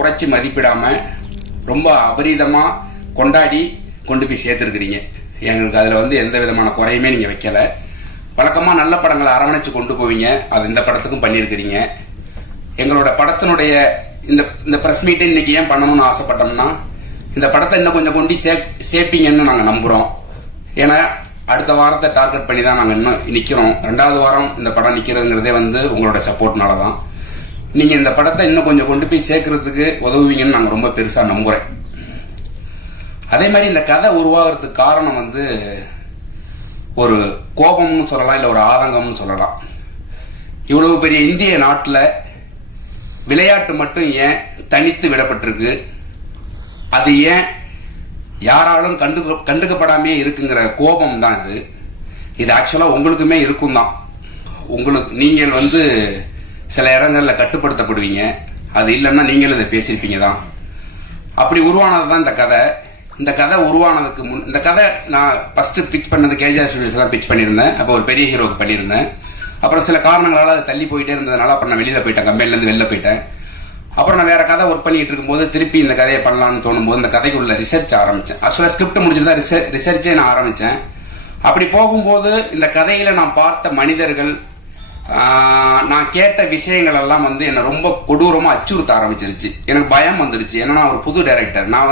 குறைச்சி மதிப்பிடாமல் ரொம்ப அபரீதமாக கொண்டாடி கொண்டு போய் சேர்த்துருக்கிறீங்க. எங்களுக்கு அதில் எந்த விதமான குறையுமே நீங்கள் வைக்கலை. வழக்கமாக நல்ல படங்களை அரவணைச்சு கொண்டு போவீங்க, அது இந்த படத்துக்கும் பண்ணியிருக்கிறீங்க. எங்களோட படத்தினுடைய இந்த ப்ரெஸ் மீட்டை இன்னைக்கு ஏன் பண்ணணும்னு ஆசைப்பட்டோம்னா, இந்த படத்தை இன்னும் கொஞ்சம் கொண்டு சேர்ப்பீங்கன்னு நாங்கள் நம்புகிறோம். ஏன்னா அடுத்த வாரத்தை டார்கெட் பண்ணி தான் நாங்கள் இன்னும் நிற்கிறோம். 2வது வாரம் இந்த படம் நிற்கிறதுங்கிறதே உங்களோட சப்போர்ட்னால தான். நீங்கள் இந்த படத்தை இன்னும் கொஞ்சம் கொண்டு போய் சேர்க்கறதுக்கு உதவுவீங்கன்னு நாங்கள் ரொம்ப பெருசாக நம்புகிறேன். அதே மாதிரி இந்த கதை உருவாகிறதுக்கு காரணம் ஒரு கோபம்னு சொல்லலாம், இல்லை ஒரு ஆதங்கம்னு சொல்லலாம். இவ்வளவு பெரிய இந்திய நாட்டில் விளையாட்டு மட்டும் ஏன் தனித்து விடப்பட்டிருக்கு, அது ஏன் யாராலும் கண்டுக்கப்படாமே இருக்குங்கிற கோபம் தான் இது ஆக்சுவலாக உங்களுக்குமே இருக்கும் தான். நீங்கள் சில இடங்கள்ல கட்டுப்படுத்தப்படுவீங்க, அது இல்லைன்னா நீங்களும் இதை பேசியிருப்பீங்க தான். அப்படி உருவானது தான் இந்த கதை. இந்த கதை உருவானதுக்கு இந்த கதை நான் ஃபர்ஸ்ட் பிச் பண்ணது கேஜிஆர் ஸ்டுடியோஸ் தான் பிச் பண்ணியிருந்தேன். அப்போ ஒரு பெரிய ஹீரோக்கு பண்ணியிருந்தேன். அப்புறம் சில காரணங்களால் அது தள்ளி போயிட்டே இருந்ததுனால அப்புறம் நான் வெளியில் போயிட்டேன், கம்பெனிலேருந்து வெளில போயிட்டேன். அப்புறம் நான் வேற கதை ஒர்க் பண்ணிட்டு இருக்கும்போது திருப்பி இந்த கதையை பண்ணலான்னு தோணும்போது இந்த கதைக்குள்ள ரிசர்ச் ஆரம்பித்தேன். ஆக்சுவலாக ஸ்கிரிப்ட் முடிச்சுட்டு தான் ரிசர்ச்சே நான் ஆரம்பித்தேன். அப்படி போகும்போது இந்த கதையில் நான் பார்த்த மனிதர்கள், நான் கேட்ட விஷயங்கள் எல்லாம் என்னை ரொம்ப கொடூரமாக அச்சுறுத்த ஆரம்பிச்சிருச்சு. எனக்கு பயம் வந்துருச்சு. ஏன்னா நான் ஒரு புது டைரக்டர். நான்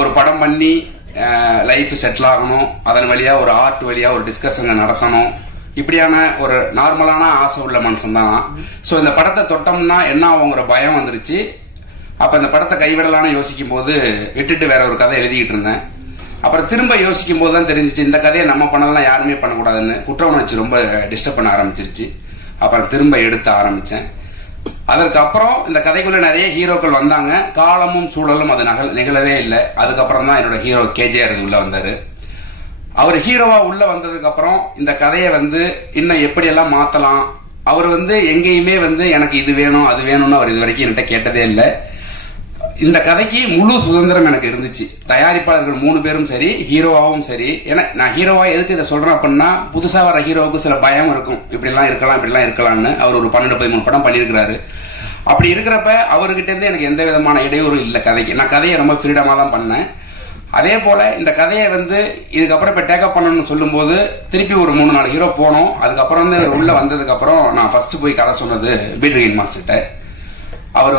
ஒரு படம் பண்ணி லைஃப் செட்டில் ஆகணும், அதன் வழியாக ஒரு ஆர்ட் வழியாக ஒரு டிஸ்கஷனை நடத்தணும், இப்படியான ஒரு நார்மலான ஆசை உள்ள மனுஷன் தான். ஸோ இந்த படத்தை தொட்டோம்னா என்ன ஆகுங்கிற பயம் வந்துருச்சு. அப்போ இந்த படத்தை கைவிடலான்னு யோசிக்கும் போது விட்டுட்டு வேற ஒரு கதை எழுதிக்கிட்டு இருந்தேன். அப்புறம் திரும்ப யோசிக்கும் போது தான் தெரிஞ்சிச்சு இந்த கதையை நம்ம பண்ணலாம், யாருமே பண்ணக்கூடாதுன்னு. குற்ற உணர்ச்சி ரொம்ப டிஸ்டர்ப் பண்ண ஆரம்பிச்சிருச்சு. அப்புறம் திரும்ப எடுத்த ஆரம்பித்தேன். அதற்கப்புறம் இந்த கதைக்குள்ள நிறைய ஹீரோக்கள் வந்தாங்க. காலமும் சூழலும் அது நிகழவே இல்லை. அதுக்கப்புறம் தான் என்னோட ஹீரோ கேஜிஆர் உள்ள வந்தாரு. அவர் ஹீரோவா உள்ள வந்ததுக்கு அப்புறம் இந்த கதையை இன்னும் எப்படியெல்லாம் மாத்தலாம், அவர் எங்கேயுமே எனக்கு இது வேணும் அது வேணும்னு அவர் இது வரைக்கும் என்கிட்ட கேட்டதே இல்லை. இந்த கதைக்கு முழு சுதந்திரம் எனக்கு இருந்துச்சு. தயாரிப்பாளர்கள் 3 பேரும் சரி, ஹீரோவாவும் சரி. ஏன்னா நான் ஹீரோவா எதுக்கு இதை சொல்றேன் அப்படின்னா, புதுசா வர ஹீரோவுக்கு சில பயம் இருக்கும், இப்படிலாம் இருக்கலாம் இப்படிலாம் இருக்கலாம்னு. அவர் ஒரு 12-13 படம் பண்ணியிருக்கிறாரு. அப்படி இருக்கிறப்ப அவர்கிட்ட இருந்து எனக்கு எந்த விதமான இடையூறும் இல்லை கதைக்கு. நான் கதையை ரொம்ப ஃப்ரீடமா தான் பண்ணேன். அதே போல இந்த கதையை இதுக்கப்புறம் இப்போ டேக்கப் பண்ணணும்னு சொல்லும்போது திருப்பி ஒரு 3-4 ஹீரோ போனோம். அதுக்கப்புறம் உள்ள வந்ததுக்கு அப்புறம் நான் ஃபர்ஸ்ட் போய் கதை சொன்னது பீட்ரிகன் மாஸ்டர்கிட்ட. அவர்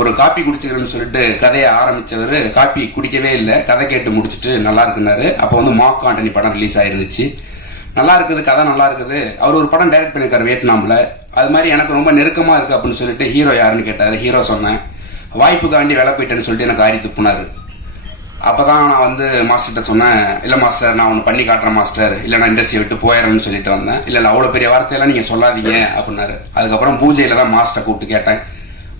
ஒரு காப்பி குடிச்சுக்கிறேன்னு சொல்லிட்டு கதையை ஆரம்பிச்சவர் காப்பி குடிக்கவே இல்லை, கதை கேட்டு முடிச்சுட்டு நல்லா இருக்குன்னாரு. அப்போ மார்க் ஆண்டனி படம் ரிலீஸ் ஆயிருந்துச்சு. நல்லா இருக்குது, கதை நல்லா இருக்குது. அவர் ஒரு படம் டைரக்ட் பண்ணியிருக்காரு வியட்நாமில். அது மாதிரி எனக்கு ரொம்ப நெருக்கமாக இருக்கு அப்படின்னு சொல்லிட்டு ஹீரோ யாருன்னு கேட்டார். ஹீரோ சொன்னேன். வாய்ப்புக்காண்டி வேலை போயிட்டேன்னு சொல்லிட்டு எனக்கு ஆரி துப்புனாரு. அப்போதான் நான் மாஸ்டர்கிட்ட சொன்னேன், இல்லை மாஸ்டர் நான் ஒன்று பண்ணி காட்டுறேன் மாஸ்டர், இல்லை நான் இண்டஸ்ட்ரியை விட்டு போயிடுறேன்னு சொல்லிட்டு வந்தேன். இல்லை அவ்வளோ பெரிய வார்த்தையெல்லாம் நீங்கள் சொல்லாதீங்க அப்படின்னாரு. அதுக்கப்புறம் பூஜையில் தான் மாஸ்டரை கூப்பிட்டு கேட்டேன்,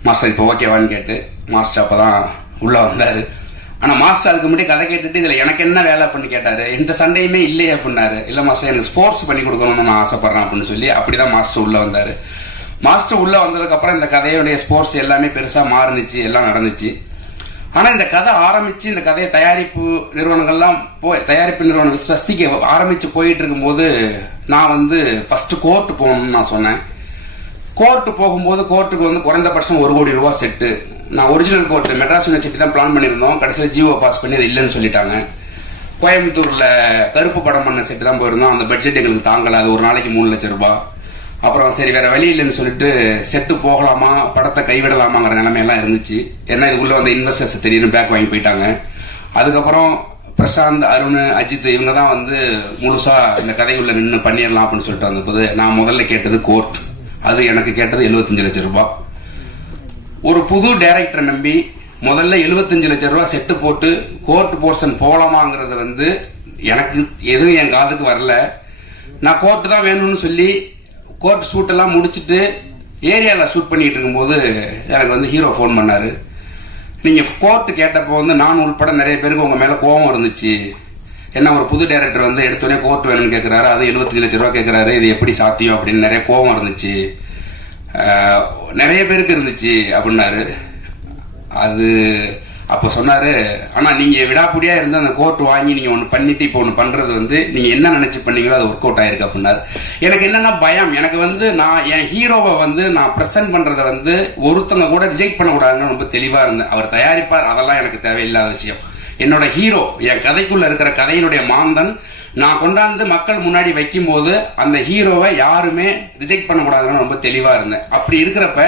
மாஸ்டர் இப்போ ஓகேவான்னு கேட்டு. மாஸ்டர் அப்போ தான் உள்ளே வந்தார். ஆனால் மாஸ்டர் அதுக்கு முன்னாடி கதை கேட்டுட்டு இதில் எனக்கு என்ன வேலை அப்படின்னு கேட்டார். எந்த சண்டையுமே இல்லையே அப்படின்னாரு. இல்லை மாஸ்டர் எனக்கு ஸ்போர்ட்ஸ் பண்ணி கொடுக்கணும்னு நான் ஆசைப்பட்றேன் அப்படின்னு சொல்லி அப்படி தான் மாஸ்டர் உள்ளே வந்தார். மாஸ்டர் உள்ளே வந்ததுக்கப்புறம் இந்த கதையுடைய ஸ்போர்ட்ஸ் எல்லாமே பெருசாக மாறுனுச்சு, எல்லாம் நடந்துச்சு. ஆனால் இந்த கதை ஆரம்பித்து இந்த கதையை தயாரிப்பு நிறுவனங்கள்லாம் தயாரிப்பு நிறுவனம் ஸ்வஸ்திக்கு ஆரம்பித்து போயிட்டு இருக்கும்போது நான் ஃபஸ்ட்டு கோர்ட்டு போகணும்னு நான் சொன்னேன். கோர்ட்டு போகும்போது கோர்ட்டுக்கு குறைந்தபட்சம் 1 கோடி ரூபா செட்டு. நான் ஒரிஜினல் கோர்ட்டு மெட்ராஸ் யூனிவர்சிட்டி தான் பிளான் பண்ணியிருந்தோம். கடைசியில் ஜிஓ பாஸ் பண்ணி அது இல்லைன்னு சொல்லிட்டாங்க. கோயம்புத்தூரில் கருப்பு படம் பண்ண செட்டு தான் போயிருந்தோம். அந்த பட்ஜெட் எங்களுக்கு தாங்கலை, அது ஒரு நாளைக்கு 3 லட்சம் ரூபாய். அப்புறம் சரி வேற வழி இல்லைன்னு சொல்லிட்டு செட்டு போகலாமா படத்தை கைவிடலாமாங்கிற நிலைமையெல்லாம் இருந்துச்சு. ஏன்னா இதுக்குள்ள இன்வெஸ்டர்ஸ் திடீர்னு பேக் வாங்கி போயிட்டாங்க. அதுக்கப்புறம் பிரசாந்த், அருண், அஜித் இவங்க தான் முழுசா இந்த கதைக்குள்ள நின்று பண்ணிடலாம் அப்படின்னு சொல்லிட்டு வந்தபோது நான் முதல்ல கேட்டது கோர்ட். அது எனக்கு கேட்டது 75 லட்சம் ரூபாய். ஒரு புது டைரக்டரை நம்பி முதல்ல 75 லட்சம் ரூபாய் செட்டு போட்டு கோர்ட் போர்ஷன் போகலாமாங்கிறது எனக்கு எதுவும் என் காதுக்கு வரல. நான் கோர்ட்டு தான் வேணும்னு சொல்லி கோர்ட் ஷூட் எல்லாம் முடிச்சுட்டு ஏரியாவில் ஷூட் பண்ணிட்டு இருக்கும்போது எனக்கு ஹீரோ ஃபோன் பண்ணாரு. நீங்கள் கோர்ட்டு கேட்டப்போ நான் உள்பட நிறைய பேருக்கு உங்கள் மேலே கோபம் இருந்துச்சு. என்ன ஒரு புது டைரக்டர் எடுத்தோடனே கோர்ட் வேணும்னு கேட்குறாரு, அது 75 லட்சம் ரூபா கேட்குறாரு, இது எப்படி சாத்தியம் அப்படின்னு நிறைய கோபம் இருந்துச்சு, நிறைய பேருக்கு இருந்துச்சு அப்படின்னாரு. அப்போ சொன்னாரு, ஆனா நீங்க விடாப்புடியா இருந்து அந்த கோர்ட் வாங்கி நீங்க ஒன்று பண்ணிட்டு இப்போ ஒன்று பண்றது வந்து நீங்க என்ன நினைச்சு பண்ணீங்களோ அது ஒர்க் அவுட் ஆயிருக்கு அப்படின்னாரு. எனக்கு என்னன்னா பயம், எனக்கு வந்து நான் என் ஹீரோவை வந்து நான் ப்ரெசென்ட் பண்றதை வந்து ஒருத்தங்க கூட ரிஜெக்ட் பண்ணக்கூடாதுன்னு ரொம்ப தெளிவா இருந்தேன். அவர் தயாரிப்பார், அதெல்லாம் எனக்கு தேவையில்லாத விஷயம். என்னோட ஹீரோ, என் கதைக்குள்ள இருக்கிற கதையினுடைய மாந்தன் நான் கொண்டாந்து மக்கள் முன்னாடி வைக்கும் போது அந்த ஹீரோவை யாருமே ரிஜெக்ட் பண்ணக்கூடாதுன்னு ரொம்ப தெளிவா இருந்தேன். அப்படி இருக்கிறப்ப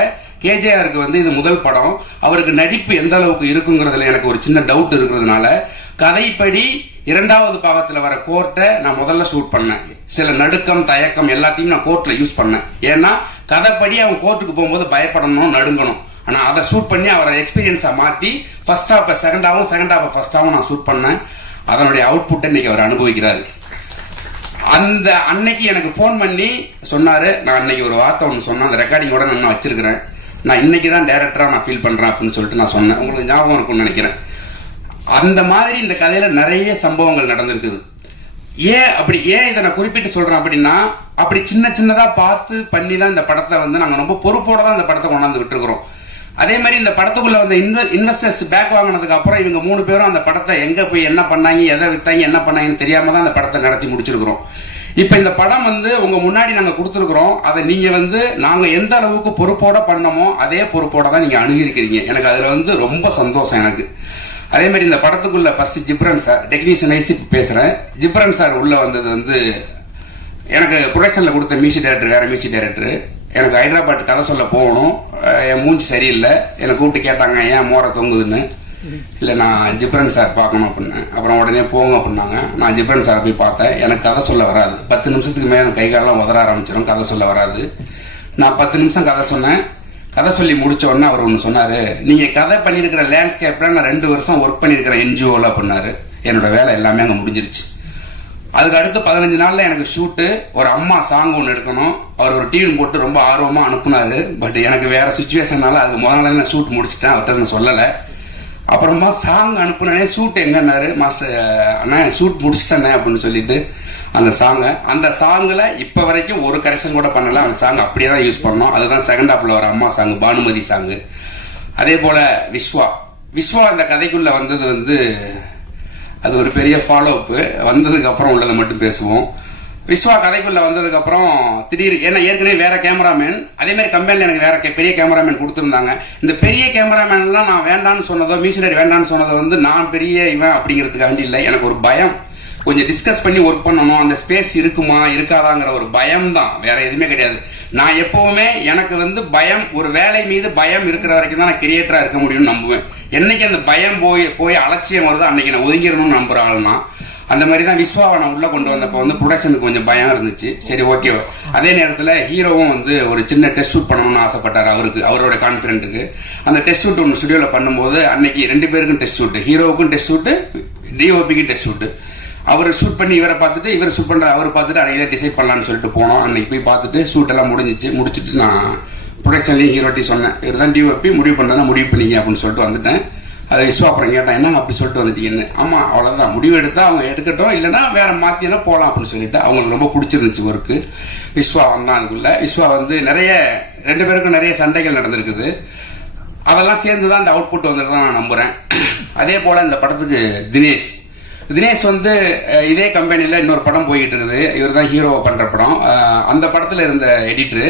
கேஜேஆருக்கு வந்து இது முதல் படம், அவருக்கு நடிப்பு எந்த அளவுக்கு இருக்குங்கிறதுல எனக்கு ஒரு சின்ன டவுட் இருக்கிறதுனால கதைப்படி இரண்டாவது பாகத்துல வர கோர்ட்டை நான் முதல்ல ஷூட் பண்ணேன். சில நடுக்கம் தயக்கம் எல்லாத்தையும் நான் கோர்ட்ல யூஸ் பண்ணேன். ஏன்னா கதைப்படி அவன் கோர்ட்டுக்கு போகும்போது பயப்படணும், நடுங்கணும். ஆனா அதை ஷூட் பண்ணி அவரை எக்ஸ்பீரியன்ஸா மாத்தி ஃபர்ஸ்ட் ஹாஃப் செகண்ட் ஹாஃபும் செகண்ட் ஹாஃப் ஃபர்ஸ்ட் ஹாஃபும் நான் ஷூட் பண்ணேன். அதனுடைய அவுட்புட்டை இன்னைக்கு அவர் அனுபவிக்கிறாரு. அந்த அன்னைக்கு எனக்கு போன் பண்ணி சொன்னாரு, நான் அன்னைக்கு ஒரு வார்த்தை ஒன்று சொன்னேன், அந்த ரெக்கார்டிங்கோட நான் வச்சிருக்கிறேன், நான் இன்னைக்கு தான் டைரக்டரா நான் ஃபீல் பண்றேன் அப்படின்னு சொல்லிட்டு நான் சொன்னேன். உங்களுக்கு ஞாபகம் இருக்கும்னு நினைக்கிறேன். அந்த மாதிரி இந்த கதையில நிறைய சம்பவங்கள் நடந்திருக்குது. ஏன் இதை நான் குறிப்பிட்டு சொல்றேன் அப்படின்னா, அப்படி சின்ன சின்னதா பார்த்து பண்ணி தான் இந்த படத்தை வந்து நாங்க ரொம்ப பொறுப்போட தான் இந்த படத்தை கொண்டாந்து விட்டுருக்கிறோம். அதே மாதிரி இந்த படத்துக்குள்ள வந்த இன்வெஸ்டர்ஸ் பேக் வாங்கினதுக்கு அப்புறம் இவங்க 3 பேரும் அந்த படத்தை எங்க போய் என்ன பண்ணாங்க, எதை வித்தாங்க, என்ன பண்ணாங்கன்னு தெரியாம தான் அந்த படத்தை நடத்தி முடிச்சிருக்கிறோம். இப்ப இந்த படம் வந்து உங்க முன்னாடி நாங்க கொடுத்துருக்கிறோம். அதை நீங்க வந்து நாங்க எந்த அளவுக்கு பொறுப்போட பண்ணமோ அதே பொறுப்போட தான் நீங்க அணுகிருக்கிறீங்க. எனக்கு அதுல வந்து ரொம்ப சந்தோஷம் எனக்கு. அதே மாதிரி இந்த படத்துக்குள்ள ஃபர்ஸ்ட் ஜிப்ரன் சார், டெக்னீஷியன் ஐசி பேசுறேன். ஜிப்ரன் சார் உள்ள வந்தது வந்து எனக்கு ப்ரொடக்ஷன்ல கொடுத்த மியூசிக் டைரக்டர், வேற மியூசிக் டைரக்டர். எனக்கு ஹைதராபாத் கதை சொல்ல போகணும், என் மூஞ்சி சரியில்லை, என்னை கூப்பிட்டு கேட்டாங்க ஏன் மோரை தொங்குதுன்னு. இல்லை நான் ஜிப்ரன் சார் பார்க்கணும் அப்படின்னு. அப்புறம் உடனே போங்க அப்படின்னாங்க. நான் ஜிப்ரன் சாரை போய் பார்த்தேன். எனக்கு கதை சொல்ல வராது, 10 நிமிஷத்துக்கு மேலே கை காலெல்லாம் உதற ஆரம்பிச்சிடும், கதை சொல்ல வராது. நான் 10 நிமிஷம் கதை சொன்னேன். கதை சொல்லி முடிச்ச உடனே அவர் ஒன்று சொன்னாரு, நீங்க கதை பண்ணியிருக்கிற லேண்ட்ஸ்கேப்ல நான் 2 வருஷம் ஒர்க் பண்ணியிருக்கிறேன் என்ஜிஓல அப்படின்னாரு. என்னோட வேலை எல்லாமே அங்கே முடிஞ்சிருச்சு. அதுக்கு அடுத்து 15 நாள்ல எனக்கு ஷூட்டு, ஒரு அம்மா சாங் ஒன்று எடுக்கணும். அவர் ஒரு டீம் போட்டு ரொம்ப ஆர்வமா அனுப்புனாரு. பட் எனக்கு வேற சுச்சுவேஷனால அதுக்கு முதல் நாள் நான் ஷூட் முடிச்சுட்டேன், அவர்கிட்ட நான் சொல்லலை. அப்புறமா சாங் அனுப்புனே, ஷூட் எங்கன்னாரு. மாஸ்டர் அண்ணா ஷூட் முடிச்சிட்டேண்ணே அப்படின்னு சொல்லிட்டு அந்த சாங்ல இப்ப வரைக்கும் ஒரு கரெக்ஷன் கூட பண்ணல. அந்த சாங் அப்படியே தான் யூஸ் பண்ணோம். அதுதான் செகண்ட் ஹாப்ல வர அம்மா சாங், பானுமதி சாங். அதே போல விஸ்வா இந்த கதைக்குள்ள வந்தது வந்து அது ஒரு பெரிய ஃபாலோ அப். வந்ததுக்கு அப்புறம் உள்ளதை மட்டும் பேசுவோம். விஸ்வா கதைக்குள்ள வந்ததுக்கு அப்புறம் திடீர், ஏன்னா ஏற்கனவே வேற கேமராமேன், அதே மாதிரி கம்பெனில எனக்கு வேற பெரிய கேமராமேன் கொடுத்துருந்தாங்க. இந்த பெரிய கேமராமேன் எல்லாம் நான் வேண்டான்னு சொன்னதோ, மிஷினரி வேண்டான்னு சொன்னதோ வந்து நான் பெரிய இவன் அப்படிங்கிறதுக்காண்டி இல்லை. எனக்கு ஒரு பயம், கொஞ்சம் டிஸ்கஸ் பண்ணி ஒர்க் பண்ணணும், அந்த ஸ்பேஸ் இருக்குமா இருக்காதாங்கிற ஒரு பயம் தான், வேற எதுவுமே கிடையாது. நான் எப்பவுமே எனக்கு வந்து பயம், ஒரு வேலை மீது பயம் இருக்கிற வரைக்கும் தான் நான் கிரியேட்டரா இருக்க முடியும்னு நம்புவேன். என்னைக்கு அந்த பயம் போய் அலட்சியம் வருதோ அன்னைக்கு நான் ஒதுங்கிடணும்னு நம்புற ஆள்னா. அந்த மாதிரி தான் விஸ்வாவை நான் உள்ள கொண்டு வந்தப்போ வந்து ப்ரொடக்ஷனுக்கு கொஞ்சம் பயம் இருந்துச்சு. சரி ஓகே. அதே நேரத்தில் ஹீரோவும் வந்து ஒரு சின்ன டெஸ்ட் ஷூட் பண்ணணும்னு ஆசைப்பட்டார். அவரோட கான்ஃபிடென்ட்டுக்கு அந்த டெஸ்ட் ஷூட் ஒன்று ஸ்டுடியோவில் பண்ணும்போது அன்னைக்கு 2 பேருக்கும் டெஸ்ட் ஷூட், ஹீரோவுக்கும் டெஸ்ட் ஷூட்டு, டிஓபிக்கும் டெஸ்ட் ஷூட்டு. அவர் ஷூட் பண்ணி இவரை பார்த்துட்டு, இவர் ஷூட் பண்ற அவர் பார்த்துட்டு அன்னைக்கு டிசைட் பண்ணலான்னு சொல்லிட்டு போனோம். அன்னைக்கு போய் பார்த்துட்டு ஷூட் எல்லாம் முடிச்சுட்டு நான் ப்ரொடக்ஷன்லையும் ஹீரோட்டி சொன்னேன், இவர் தான் டிஓபி, முடிவு பண்ணதான் முடிவு பண்ணிங்க அப்படின்னு சொல்லிட்டு வந்துட்டேன். அதை விஸ்வா அப்புறம் கேட்டான், என்ன அப்படி சொல்லிட்டு வந்துட்டீங்கன்னு. ஆமா அவ்வளவுதான், முடிவு எடுத்தா அவங்க எடுக்கட்டும், இல்லைன்னா வேற மாத்தினா போகலாம் அப்படின்னு சொல்லிட்டு அவங்களுக்கு ரொம்ப பிடிச்சிருந்துச்சு ஒர்க்கு. விஸ்வா வந்தான். அதுக்குள்ள விஸ்வா வந்து நிறைய 2 பேருக்கும் நிறைய சண்டைகள் நடந்திருக்குது. அதெல்லாம் சேர்ந்துதான் இந்த அவுட்புட் வந்திருக்குதான் நான் நம்புறேன். அதே போல இந்த படத்துக்கு தினேஷ் வந்து இதே கம்பெனில இன்னொரு படம் போயிட்டு இருக்குது. இவர் தான் ஹீரோவை பண்ற படம். அந்த படத்துல இருந்த எடிட்டரு.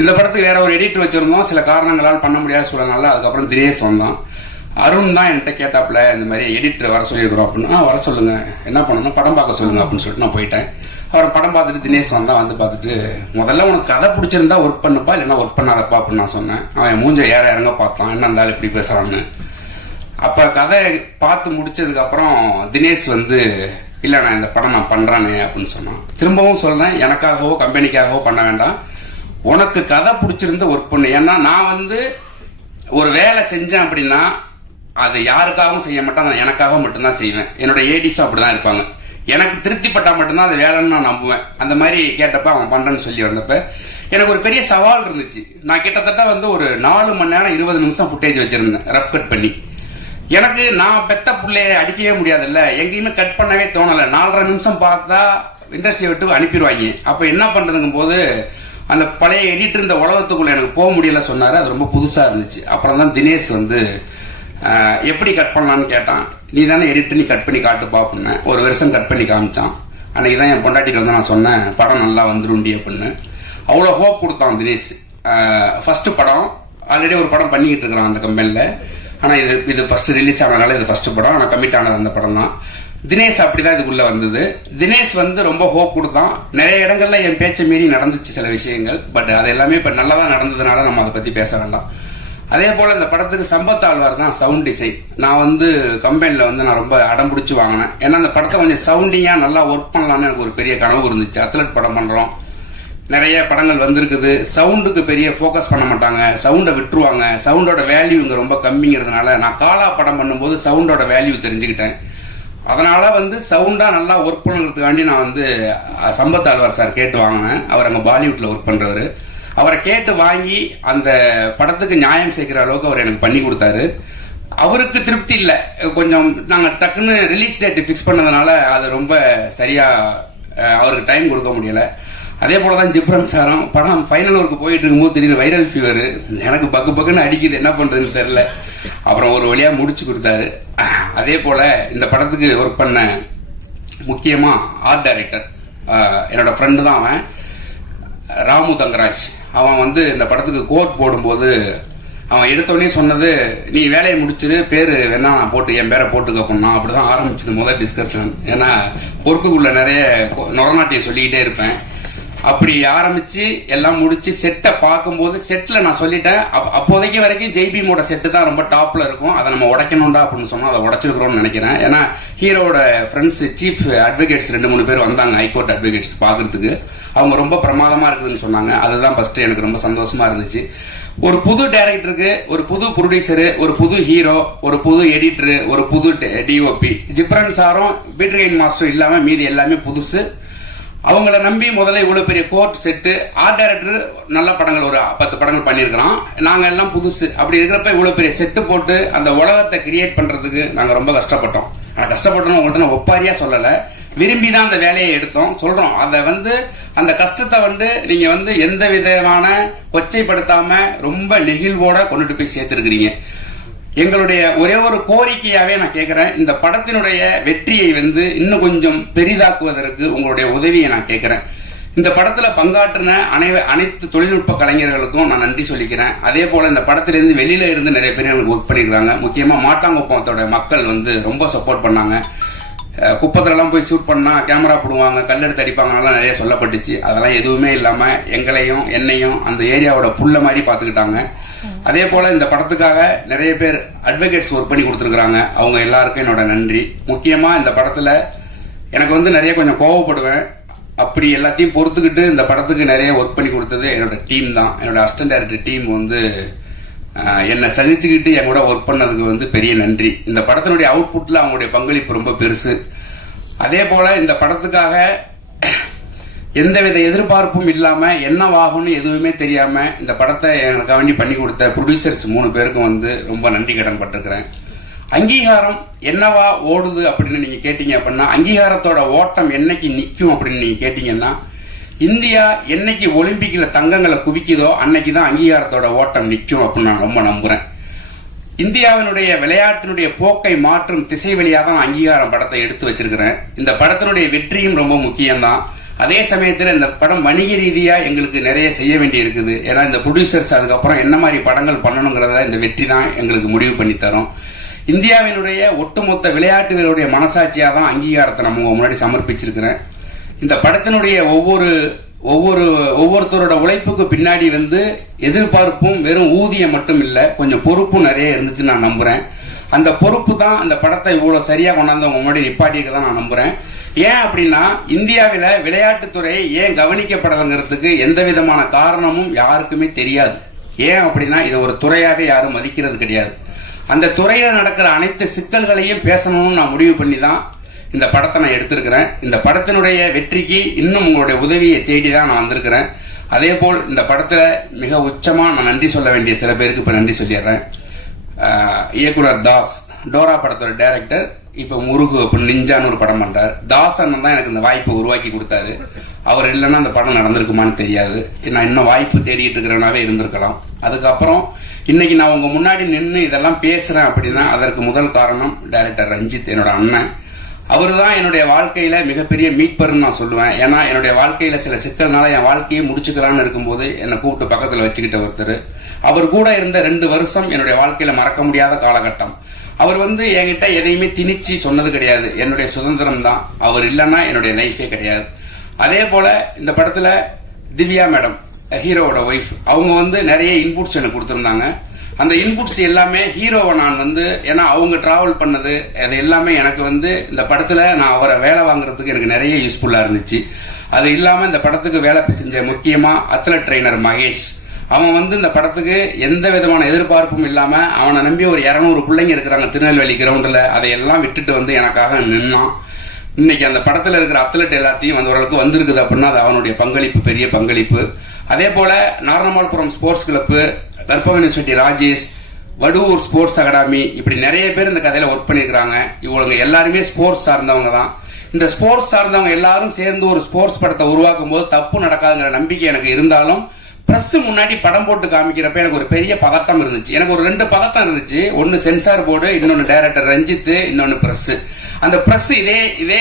இந்த படத்துக்கு வேற ஒரு எடிட்டர் வச்சிருந்தோம், சில காரணங்களால் பண்ண முடியாத சூழனால அதுக்கப்புறம் தினேஷ் வந்தோம். அருண் தான் என்கிட்ட கேட்டாப்ல, இந்த மாதிரி எடிட்டர் வர சொல்லியிருக்கிறோம் அப்படின்னு. வர சொல்லுங்க, என்ன பண்ணணும் படம் பார்க்க சொல்லுங்க அப்படின்னு சொல்லிட்டு நான் போயிட்டேன். அவர் படம் பார்த்துட்டு தினேஷ் வந்து பார்த்துட்டு, முதல்ல உனக்கு கதை பிடிச்சிருந்தா ஒர்க் பண்ணுப்பா, இல்லைன்னா ஒர்க் பண்ணாதப்பா அப்படின்னு நான் சொன்னேன். அவன் மூஞ்ச இறங்க பார்த்தான், என்ன இருந்தாலும் இப்படி பேசுறான்னு. அப்ப கதை பார்த்து முடிச்சதுக்கு அப்புறம் தினேஷ் வந்து, இல்ல நான் இந்த படம் நான் பண்றானே அப்படின்னு சொன்னான். திரும்பவும் சொல்றேன், எனக்காகவோ கம்பெனிக்காகவோ பண்ண வேண்டாம், உனக்கு கதை பிடிச்சிருந்து ஒர்க் பண்ணு. ஏன்னா நான் வந்து ஒரு வேலை செஞ்சேன் அப்படின்னா அது யாருக்காகவும் செய்ய மாட்டேன், நான் எனக்காக மட்டும்தான் செய்வேன். என்னோட ஏடிஸும் அப்படிதான் இருப்பாங்க. எனக்கு திருப்திப்பட்டா மட்டும்தான் அது வேலைன்னு நான் நம்புவேன். அந்த மாதிரி கேட்டப்ப அவன் பண்றேன்னு சொல்லி வந்தப்ப எனக்கு ஒரு பெரிய சவால் இருந்துச்சு. நான் கிட்டத்தட்ட வந்து ஒரு 4 மணி நேரம் 20 நிமிஷம் ஃபுட்டேஜ் வச்சிருந்தேன் ரஃப் கட் பண்ணி. எனக்கு நான் பெத்த பிள்ளைய அடிக்கவே முடியாதுல்ல, எங்கேயுமே கட் பண்ணவே தோணலை. 4.5 நிமிஷம் பார்த்தா இண்டஸ்ட்ரியை விட்டு அனுப்பிடுவாங்க. அப்ப என்ன பண்றதுங்கும் போது அந்த பழைய எடிட்டர் இந்த உலகத்துக்குள்ள எனக்கு போக முடியல சொன்னாரு. அது ரொம்ப புதுசா இருந்துச்சு. அப்புறம் தான் தினேஷ் வந்து எப்படி கட் பண்ணலான்னு கேட்டான். நீ தானே எடிட்டர், நீ கட் பண்ணி காட்டு பாப்புன்னு ஒரு வருஷம் கட் பண்ணி காமிச்சான். அன்னைக்கு தான் என் பொண்டாட்டிக்கு வந்து நான் சொன்னேன் படம் நல்லா வந்துருண்டி அப்படின்னு. அவ்வளோ ஹோப் கொடுத்தான் தினேஷ். ஃபர்ஸ்ட் படம் ஆல்ரெடி ஒரு படம் பண்ணிக்கிட்டு இருக்கிறான் அந்த கம்பெனியில். ஆனால் இது ஃபர்ஸ்ட் ரிலீஸ் ஆனதுனால இது ஃபர்ஸ்ட் படம். ஆனால் கமிட் ஆனது அந்த படம் தான். தினேஷ் அப்படிதான் இதுக்குள்ள வந்தது. தினேஷ் வந்து ரொம்ப ஹோப் கொடுத்தான். நிறைய இடங்கள்ல என் பேச்சை மீறி நடந்துச்சு சில விஷயங்கள். பட் அது எல்லாமே இப்ப நல்லதா நடந்ததுனால நம்ம அதை பத்தி பேச வேண்டாம். அதே போல இந்த படத்துக்கு சம்பத் ஆழ்வார் தான் சவுண்ட் டிசைன். நான் வந்து கம்பெனில வந்து நான் ரொம்ப அடம் பிடிச்சி வாங்கினேன். ஏன்னா அந்த படத்தை கொஞ்சம் சவுண்டிங்கா நல்லா ஒர்க் பண்ணலாம்னு எனக்கு ஒரு பெரிய கனவு இருந்துச்சு. அத்லட் படம் பண்றோம், நிறைய படங்கள் வந்திருக்குது. சவுண்டுக்கு பெரிய ஃபோக்கஸ் பண்ண மாட்டாங்க, சவுண்டை விட்டுருவாங்க. சவுண்டோட வேல்யூ இங்க ரொம்ப கம்மிங்கிறதுனால நான் காலா படம் பண்ணும்போது சவுண்டோட வேல்யூ தெரிஞ்சுக்கிட்டேன். அதனால வந்து சவுண்டா நல்லா ஒர்க் பண்ணுறதுக்காண்டி நான் வந்து சம்பத் ஆழ்வார் சார் கேட்டு வாங்கினேன். அவர் அங்கே பாலிவுட்ல ஒர்க் பண்றவர். அவரை கேட்டு வாங்கி அந்த படத்துக்கு நியாயம் சேர்க்கிற அளவுக்கு அவர் எனக்கு பண்ணி கொடுத்தாரு. அவருக்கு திருப்தி இல்லை, கொஞ்சம் நாங்கள் டக்குன்னு ரிலீஸ் டேட் ஃபிக்ஸ் பண்ணதுனால அது ரொம்ப சரியா அவருக்கு டைம் கொடுக்க முடியல. அதே போலதான் ஜிப்ரன் சாரும் படம் ஃபைனல் ஒர்க்கு போயிட்டு இருக்கும்போது திடீர்னு வைரல் ஃபீவர் எனக்கு பக்குன்னு அடிக்குது, என்ன பண்றதுன்னு தெரியல. அப்புறம் ஒரு வழியா முடிச்சு கொடுத்தாரு. அதே போல இந்த படத்துக்கு ஒர்க் பண்ண முக்கியமா ஆர்ட் டைரக்டர் என்னோட ஃப்ரெண்டு தான் அவன், ராமு தங்கராஜ். அவன் வந்து இந்த படத்துக்கு கோட் போடும்போது அவன் எடுத்தோடனே சொன்னது, நீ வேலையை முடிச்சிரு, பேரு வேணா நான் போட்டு என் பேரை போட்டுக்க பண்ணா. அப்படிதான் ஆரம்பிச்சது முதல் டிஸ்கஷன். ஏன்னா ஒர்க்குள்ள நிறைய நொரநாட்டியை சொல்லிக்கிட்டே இருப்பேன். அப்படி ஆரம்பிச்சு எல்லாம் முடிச்சு செட்டை பார்க்கும்போது செட்ல நான் சொல்லிட்டேன், அப்போதைக்கு வரைக்கும் ஜெய்பீமோட செட்டு தான் ரொம்ப டாப்ல இருக்கும், அதை நம்ம உடைக்கணும்டா அப்படின்னு சொன்னா அதை உடைச்சிருக்கிறோம்னு நினைக்கிறேன். ஏன்னா ஹீரோட ஃப்ரெண்ட்ஸ் சீஃப் அட்வொகேட்ஸ் 2-3 பேர் வந்தாங்க, ஹைகோர்ட் அட்வொகேட்ஸ் பாக்குறதுக்கு. அவங்க ரொம்ப பிரமாதமா இருக்குதுன்னு சொன்னாங்க. அதுதான் ஃபர்ஸ்ட் எனக்கு ரொம்ப சந்தோஷமா இருந்துச்சு. ஒரு புது டைரக்டருக்கு, ஒரு புது ப்ரொடியூசரு, ஒரு புது ஹீரோ, ஒரு புது எடிட்டரு, ஒரு புது டிஓபி. ஜிப்ரன் சாரும் பீட்டர் மாஸ்டர் இல்லாம மீதி எல்லாமே புதுசு. அவங்கள நம்பி முதல்ல இவ்வளவு பெரிய கோர்ட் செட்டு, ஆர்ட் டைரக்டர் நல்ல படங்கள் ஒரு 10 படங்கள் பண்ணியிருக்கிறோம், நாங்க எல்லாம் புதுசு. அப்படி இருக்கிறப்ப இவ்வளவு பெரிய செட்டு போட்டு அந்த உலகத்தை கிரியேட் பண்றதுக்கு நாங்க ரொம்ப கஷ்டப்பட்டோம். கஷ்டப்பட்டோம் உங்கள்கிட்ட நான் ஒப்பாரியா சொல்லல, விரும்பிதான் அந்த வேலையை எடுத்தோம் சொல்றோம். அதை வந்து அந்த கஷ்டத்தை வந்து நீங்க வந்து எந்த விதமான கொச்சைப்படுத்தாம ரொம்ப நெகிழ்வோட கொண்டுட்டு போய் சேர்த்திருக்கிறீங்க. எங்களுடைய ஒரே ஒரு கோரிக்கையாவே நான் கேட்கிறேன், இந்த படத்தினுடைய வெற்றியை வந்து இன்னும் கொஞ்சம் பெரிதாக்குவதற்கு உங்களுடைய உதவியை நான் கேட்கிறேன். இந்த படத்துல பங்காற்றின அனைத்து தொழில்நுட்ப கலைஞர்களுக்கும் நான் நன்றி சொல்லிக்கிறேன். அதே போல இந்த படத்திலிருந்து வெளியில இருந்து நிறைய பேர் எனக்கு ஒர்க் பண்ணிருக்காங்க. முக்கியமா மாட்டாங்குப்பத்தோட மக்கள் வந்து ரொம்ப சப்போர்ட் பண்ணாங்க. குப்பத்துல எல்லாம் போய் ஷூட் பண்ணா கேமரா போடுவாங்க, கல்லெடுத்து அடிப்பாங்கலாம் நிறைய சொல்லப்பட்டுச்சு. அதெல்லாம் எதுவுமே இல்லாம எங்களையும் என்னையும் அந்த ஏரியாவோட புள்ள மாதிரி பாத்துக்கிட்டாங்க. அதே போல இந்த படத்துக்காக நிறைய பேர் அட்வொகேட்ஸ் ஒர்க் பண்ணி கொடுத்துருக்காங்க. அவங்க எல்லாருக்கும் என்னோட நன்றி. முக்கியமா இந்த படத்துல எனக்கு வந்து நிறைய கொஞ்சம் கோவப்படுவேன், அப்படி எல்லாத்தையும் பொறுத்துக்கிட்டு இந்த படத்துக்கு நிறைய ஒர்க் பண்ணி கொடுத்தது என்னோட டீம் தான். என்னோட அசிஸ்டன்ட் டைரக்டர் டீம் வந்து என்னை சகிச்சுக்கிட்டு என் கூட ஒர்க் பண்ணதுக்கு வந்து பெரிய நன்றி. இந்த படத்தினுடைய அவுட்புட்ல அவங்களுடைய பங்களிப்பு ரொம்ப பெருசு. அதே போல இந்த படத்துக்காக எந்தவித எதிர்பார்ப்பும் இல்லாம என்னவாகும்னு எதுவுமே தெரியாம இந்த படத்தை எனக்கு வேண்டி பண்ணி கொடுத்த ப்ரொடியூசர்ஸ் 3 பேருக்கும் வந்து ரொம்ப நன்றி கடன் பட்டிருக்கிறேன். அங்கீகாரம் என்னவா ஓடுது அப்படின்னு நீங்க கேட்டீங்க அப்படின்னா, அங்கீகாரத்தோட ஓட்டம் என்னைக்கு நிற்கும் அப்படின்னு நீங்க கேட்டீங்கன்னா, இந்தியா என்னைக்கு ஒலிம்பிக்ல தங்கங்களை குவிக்குதோ அன்னைக்குதான் அங்கீகாரத்தோட ஓட்டம் நிற்கும் அப்படின்னு நான் ரொம்ப நம்புறேன். இந்தியாவினுடைய விளையாட்டினுடைய போக்கை மாற்றும் திசை வழியாக தான் அங்கீகாரம் படத்தை எடுத்து வச்சிருக்கிறேன். இந்த படத்தினுடைய வெற்றியும் ரொம்ப முக்கியம்தான். அதே சமயத்தில் இந்த படம் வணிக ரீதியா எங்களுக்கு நிறைய செய்ய வேண்டி இருக்குது. ஏன்னா இந்த ப்ரொடியூசர்ஸ் அதுக்கப்புறம் என்ன மாதிரி படங்கள் பண்ணணுங்கிறத இந்த வெற்றி தான் எங்களுக்கு முடிவு பண்ணி தரும். இந்தியாவினுடைய ஒட்டுமொத்த விளையாட்டுகளுடைய மனசாட்சியா தான் அங்கீகாரத்தை நம்ம முன்னாடி சமர்ப்பிச்சிருக்கிறேன். இந்த படத்தினுடைய ஒவ்வொருத்தரோட உழைப்புக்கு பின்னாடி வந்து எதிர்பார்ப்பும் வெறும் ஊதியம் மட்டும் இல்ல, கொஞ்சம் பொறுப்பும் நிறைய இருந்துச்சு நான் நம்புறேன். அந்த பொறுப்பு தான் அந்த படத்தை இவ்வளவு சரியா கொண்டாந்து அவங்க முன்னாடி நிப்பாட்டிக்க தான் நான் நம்புறேன். ஏன் அப்படின்னா, இந்தியாவில விளையாட்டுத்துறை ஏன் கவனிக்கப்படலைங்கிறதுக்கு எந்த விதமான காரணமும் யாருக்குமே தெரியாது. ஏன் அப்படின்னா, இது ஒரு துறையாவே யாரும் மதிக்கிறது கிடையாது. அந்த துறையில நடக்கிற அனைத்து சிக்கல்களையும் பேசணும்னு நான் முடிவு பண்ணி தான் இந்த படத்தை நான் எடுத்திருக்கிறேன். இந்த படத்தினுடைய வெற்றிக்கு இன்னும் உங்களுடைய உதவியை தேடி தான் நான் வந்திருக்கிறேன். அதே போல் இந்த படத்துல மிக உச்சமா நான் நன்றி சொல்ல வேண்டிய சில பேருக்கு இப்ப நன்றி சொல்லிடுறேன். இயக்குனர் தாஸ், டோரா படத்தோட டைரக்டர், இப்ப முருகு அப்படின்னு நிஞ்சான்னு ஒரு படம் பண்றாரு. தாஸ் அண்ணன் தான் எனக்கு இந்த வாய்ப்பை உருவாக்கி கொடுத்தாரு. அவர் இல்லைன்னா அந்த படம் நடந்திருக்குமான்னு தெரியாது. நான் இன்னும் வாய்ப்பு தேடிட்டு இருக்கிறவனாவே இருந்திருக்கலாம். அதுக்கப்புறம் இன்னைக்கு நான் உங்க முன்னாடி நின்று இதெல்லாம் பேசுறேன் அப்படின்னா அதற்கு முதல் காரணம் டைரக்டர் ரஞ்சித், என்னோட அண்ணன். அவர் தான் என்னுடைய வாழ்க்கையில மிகப்பெரிய மீட்பர்னு நான் சொல்லுவேன். ஏன்னா என்னுடைய வாழ்க்கையில சில சிக்கல்னால என் வாழ்க்கையை முடிச்சுக்கலான்னு இருக்கும்போது என்னை கூப்பிட்டு பக்கத்துல வச்சுக்கிட்ட ஒருத்தர். அவர் கூட இருந்த 2 வருஷம் என்னுடைய வாழ்க்கையில மறக்க முடியாத காலகட்டம். அவர் என்கிட்ட எதையுமே திணிச்சு சொன்னது கிடையாது. என்னுடைய சுதந்திரம் தான். அவர் இல்லைன்னா என்னுடைய லைஃபே கிடையாது. அதே போல இந்த படத்துல திவ்யா மேடம், ஹீரோவோட ஒய்ஃப், அவங்க நிறைய இன்புட்ஸ் எனக்கு கொடுத்துருந்தாங்க. அந்த இன்புட்ஸ் எல்லாமே ஹீரோவை நான் ஏன்னா அவங்க டிராவல் பண்ணது அது எல்லாமே எனக்கு இந்த படத்துல நான் அவரை வேலை வாங்குறதுக்கு எனக்கு நிறைய யூஸ்ஃபுல்லா இருந்துச்சு. அது இல்லாம இந்த படத்துக்கு வேலை செஞ்ச முக்கியமா அத்லட் ட்ரெயினர் மகேஷ், அவன் இந்த படத்துக்கு எந்த விதமான எதிர்பார்ப்பும் இல்லாம அவனை நம்பி ஒரு 200 பிள்ளைங்க இருக்கிறாங்க திருநெல்வேலி கிரவுண்ட்ல. அதையெல்லாம் விட்டுட்டு எனக்காக நின்னான். இன்னைக்கு அந்த படத்துல இருக்கிற அத்லட் எல்லாத்தையும் ஓரளவுக்கு வந்திருக்குது அப்படின்னா அது அவனுடைய பங்களிப்பு, பெரிய பங்களிப்பு. அதே போல Naranamalpuram sports club, Karpaga university Rajesh, Vaduvoor sports academy, இப்படி நிறைய பேர் இந்த கதையில ஒர்க் பண்ணிருக்காங்க. இவங்க எல்லாருமே ஸ்போர்ட்ஸ் சார்ந்தவங்க தான். இந்த ஸ்போர்ட்ஸ் சார்ந்தவங்க எல்லாரும் சேர்ந்து ஒரு ஸ்போர்ட்ஸ் படத்தை உருவாக்கும் போது தப்பு நடக்காதுங்கிற நம்பிக்கை எனக்கு இருந்தாலும் பிரஸ் முன்னாடி படம் போட்டு காமிக்கிறப்ப எனக்கு ஒரு பெரிய பதட்டம் இருந்துச்சு. எனக்கு ஒரு 2 பதட்டம் இருந்துச்சு. ஒன்னு சென்சார் போர்டு, இன்னொன்னு டைரக்டர் ரஞ்சித், இன்னொன்னு பிரஸ். அந்த பிரஸ் இதே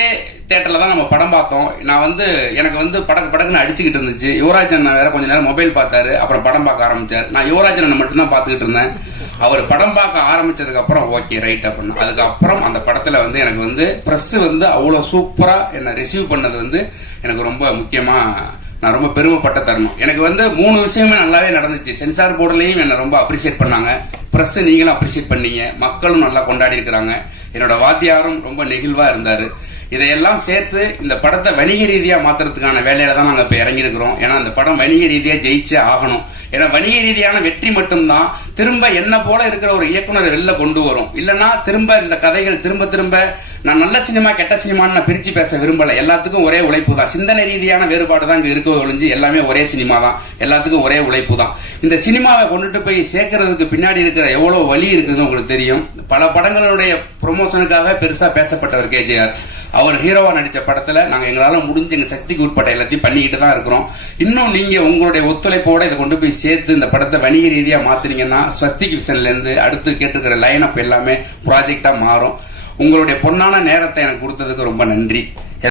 தியேட்டர்ல தான் நம்ம படம் பார்த்தோம். நான் எனக்கு படக்குன்னு அடிச்சுக்கிட்டு இருந்துச்சு. யுவராஜ் அண்ணன் வேற கொஞ்ச நேரம் மொபைல் பார்த்தாரு, அப்புறம் படம் பார்க்க ஆரம்பிச்சாரு. நான் யுவராஜ் அண்ணன் மட்டும் தான் பார்த்துக்கிட்டு இருந்தேன். அவர் படம் பார்க்க ஆரம்பிச்சதுக்கு அப்புறம் ஓகே ரைட் அப்படின்னு அதுக்கப்புறம் அந்த படத்துல எனக்கு பிரஸ் அவ்வளவு சூப்பரா என்ன ரிசீவ் பண்ணது எனக்கு ரொம்ப முக்கியமா நான் ரொம்ப பெருமைப்பட்ட தருணம். எனக்கு 3 விஷயமே நல்லாவே நடந்துச்சு. சென்சார் போர்டுலயும் என்ன ரொம்ப அப்ரிசியேட் பண்ணாங்க, பிரஸ் நீங்களும் அப்ரிசியேட் பண்ணீங்க, மக்களும் நல்லா கொண்டாடி இருக்கிறாங்க, என்னோட வாத்தியாரும் ரொம்ப நெகிழ்வா இருந்தாரு. இதையெல்லாம் சேர்த்து இந்த படத்தை வணிக ரீதியா மாத்துறதுக்கான வேலையில தான் நாங்க இப்ப இறங்கி இருக்கிறோம். ஏன்னா இந்த படம் வணிக ரீதியா ஜெயிச்சே ஆகணும். ஏன்னா வணிக ரீதியான வெற்றி மட்டும்தான் திரும்ப என்ன போல இருக்கிற ஒரு இயக்குனரை வெளில கொண்டு வரும். இல்லைன்னா திரும்ப இந்த கதைகள் திரும்ப நான் நல்ல சினிமா கெட்ட சினிமான்னு நான் பிரிச்சு பேச விரும்பல. எல்லாத்துக்கும் ஒரே உழைப்பு தான். சிந்தனை ரீதியான வேறுபாடு தான் இங்க இருக்க ஒழிஞ்சு எல்லாமே ஒரே சினிமா தான். எல்லாத்துக்கும் ஒரே உழைப்பு தான். இந்த சினிமாவை கொண்டுட்டு போய் சேர்க்கறதுக்கு பின்னாடி இருக்கிற எவ்வளவு வழி இருக்குதுன்னு உங்களுக்கு தெரியும். பல படங்களுடைய ப்ரொமோஷனுக்காக பெருசா பேசப்பட்டவர் கேஜேஆர். அவர் ஹீரோவா நடிச்ச படத்துல நாங்க எங்களால முடிஞ்ச எங்க சக்திக்கு உட்பட்ட எல்லாத்தையும் பண்ணிக்கிட்டு தான் இருக்கிறோம். இன்னும் நீங்க உங்களுடைய ஒத்துழைப்போட இதை கொண்டு போய் சேர்த்து இந்த படத்தை வணிக ரீதியா மாத்தினீங்கன்னா ஸ்வஸ்திக் விஷன்ல இருந்து அடுத்து கேட்டுக்கிற லைன் அப் எல்லாமே ப்ராஜெக்டா மாறும். உங்களுடைய பொன்னான நேரத்தை எனக்கு கொடுத்ததுக்கு ரொம்ப நன்றி.